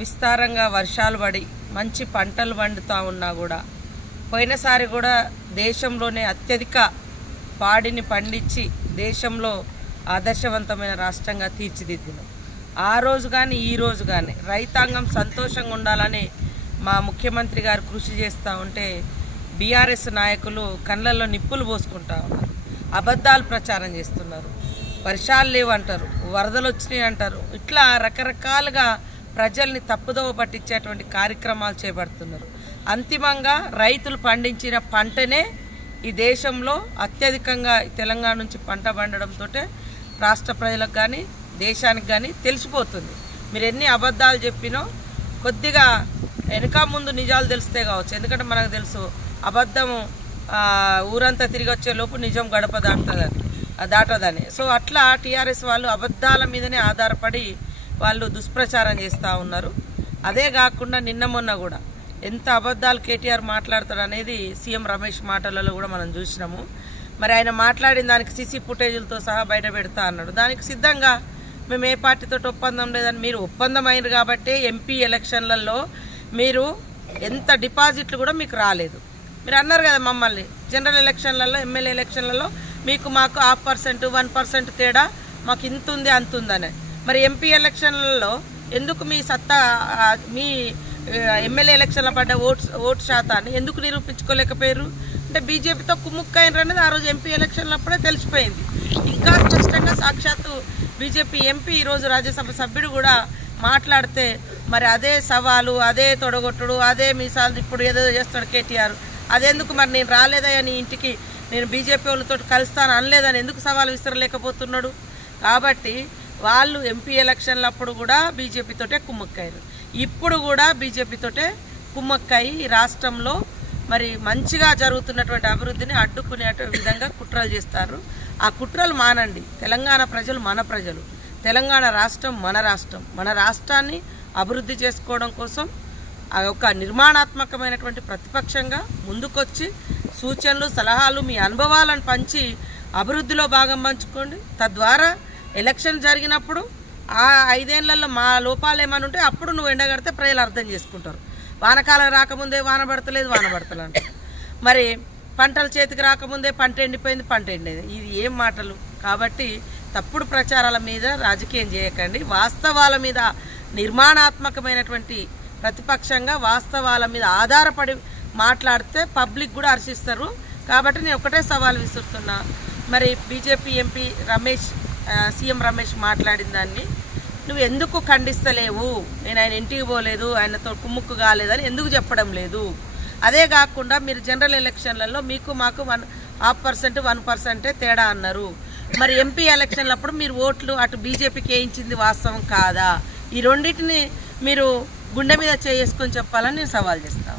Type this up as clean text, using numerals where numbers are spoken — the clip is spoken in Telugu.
విస్తారంగా వర్షాలు పడి మంచి పంటలు పండుతా ఉన్నా కూడా పోయినసారి కూడా దేశంలోనే అత్యధిక పాడిని పండించి దేశంలో ఆదర్శవంతమైన రాష్ట్రంగా తీర్చిదిద్దినాం. ఆ రోజు కానీ ఈ రోజు కానీ రైతాంగం సంతోషంగా ఉండాలని మా ముఖ్యమంత్రి గారు కృషి చేస్తూ ఉంటే బీఆర్ఎస్ నాయకులు కళ్ళల్లో నిప్పులు పోసుకుంటా ఉన్నారు, అబద్ధాలు ప్రచారం చేస్తున్నారు, వర్షాలు లేవంటారు, వరదలు వచ్చినాయి అంటారు. ఇట్లా రకరకాలుగా ప్రజల్ని తప్పుదోవ పట్టించేటువంటి కార్యక్రమాలు చేపడుతున్నారు. అంతిమంగా రైతులు పండించిన పంటనే ఈ దేశంలో అత్యధికంగా తెలంగాణ నుంచి పంట పండడంతో రాష్ట్ర ప్రజలకు కానీ దేశానికి కానీ తెలిసిపోతుంది. మీరు ఎన్ని అబద్ధాలు చెప్పినో కొద్దిగా వెనక ముందు నిజాలు తెలిస్తే కావచ్చు. ఎందుకంటే మనకు తెలుసు అబద్ధము ఊరంతా తిరిగి వచ్చే లోపు నిజం గడప దాటదని. సో అట్లా టీఆర్ఎస్ వాళ్ళు అబద్ధాల మీదనే ఆధారపడి వాళ్ళు దుష్ప్రచారం చేస్తూ ఉన్నారు. అదే కాకుండా నిన్న మొన్న కూడా ఎంత అబద్ధాలు కేటీఆర్ మాట్లాడతాడు అనేది సీఎం రమేష్ మాటలలో కూడా మనం చూసినాము. మరి ఆయన మాట్లాడిన దానికి సీసీ ఫుటేజీలతో సహా బయట పెడతా అన్నాడు. దానికి సిద్ధంగా మేము ఏ పార్టీతో ఒప్పందం లేదని, మీరు ఒప్పందం అయినారు కాబట్టి ఎంపీ ఎలక్షన్లలో మీరు ఎంత డిపాజిట్లు కూడా మీకు రాలేదు. మీరు అన్నారు కదా మమ్మల్ని జనరల్ ఎలక్షన్లలో ఎమ్మెల్యే ఎలక్షన్లలో మీకు మాకు 0.5% 1% తేడా మాకు ఇంత ఉంది అంత ఉందని. మరి ఎంపీ ఎలక్షన్లలో ఎందుకు మీ సత్తా మీ ఎమ్మెల్యే ఎలక్షన్లో పడ్డ ఓటు శాతాన్ని ఎందుకు నిరూపించుకోలేకపోయారు? అంటే బీజేపీతో కుమ్ముక్కైనరు అనేది ఆ రోజు ఎంపీ ఎలక్షన్లప్పుడే తెలిసిపోయింది. ఇంకా స్పష్టంగా సాక్షాత్తు బీజేపీ ఎంపీ ఈరోజు రాజ్యసభ సభ్యుడు కూడా మాట్లాడితే మరి అదే సవాలు, అదే తొడగొట్టుడు, అదే మీసాలు ఇప్పుడు ఏదో చేస్తాడు కేటీఆర్, అదెందుకు మరి నేను రాలేదయ్యా నీ ఇంటికి, నేను బీజేపీ వాళ్ళతో కలుస్తాను అనలేదని ఎందుకు సవాలు విసరలేకపోతున్నాడు? కాబట్టి వాళ్ళు ఎంపీ ఎలక్షన్లప్పుడు కూడా బీజేపీతోటే కుమ్మక్కారు, ఇప్పుడు కూడా బీజేపీతోటే కుమ్మక్కాయి ఈ రాష్ట్రంలో మరి మంచిగా జరుగుతున్నటువంటి అభివృద్ధిని అడ్డుకునే విధంగా కుట్రలు చేస్తారు. ఆ కుట్రలు మానండి. తెలంగాణ ప్రజలు మన ప్రజలు, తెలంగాణ రాష్ట్రం మన రాష్ట్రం. మన రాష్ట్రాన్ని అభివృద్ధి చేసుకోవడం కోసం ఒక నిర్మాణాత్మకమైనటువంటి ప్రతిపక్షంగా ముందుకొచ్చి సూచనలు సలహాలు మీ అనుభవాలను పంచి అభివృద్ధిలో భాగం పంచుకోండి. తద్వారా ఎలక్షన్ జరిగినప్పుడు ఆ 5 ఏళ్లలో మా లోపాలు ఏమైనా ఉంటే అప్పుడు నువ్వు ఎండగడితే ప్రజలు అర్థం చేసుకుంటారు. వానకాలం రాకముందే వాన పడతలేదు అంటారు, మరి పంటలు చేతికి రాకముందే పంట ఎండిపోయింది పంట ఎండేది, ఇది ఏం మాటలు? కాబట్టి తప్పుడు ప్రచారాల మీద రాజకీయం చేయకండి. వాస్తవాల మీద నిర్మాణాత్మకమైనటువంటి ప్రతిపక్షంగా వాస్తవాల మీద ఆధారపడి మాట్లాడితే పబ్లిక్ కూడా హర్షిస్తారు. కాబట్టి నేను ఒకటే సవాల్ విసురుతున్నా, మరి బీజేపీ ఎంపీ సీఎం రమేష్ మాట్లాడిన దాన్ని నువ్వు ఎందుకు ఖండిస్తలేవు? నేను ఆయన ఇంటికి పోలేదు, ఆయనతో కుమ్ముక్కు కాలేదని ఎందుకు చెప్పడం లేదు? అదే కాకుండా మీరు జనరల్ ఎలక్షన్లలో మీకు మాకు 0.5% 1% తేడా అన్నారు. మరి ఎంపీ ఎలక్షన్లప్పుడు మీరు ఓట్లు అటు బీజేపీకి వేయించింది వాస్తవం కాదా? ఈ రెండింటిని మీరు గుండె మీద చేసుకొని చెప్పాలని నేను సవాల్ చేస్తాను.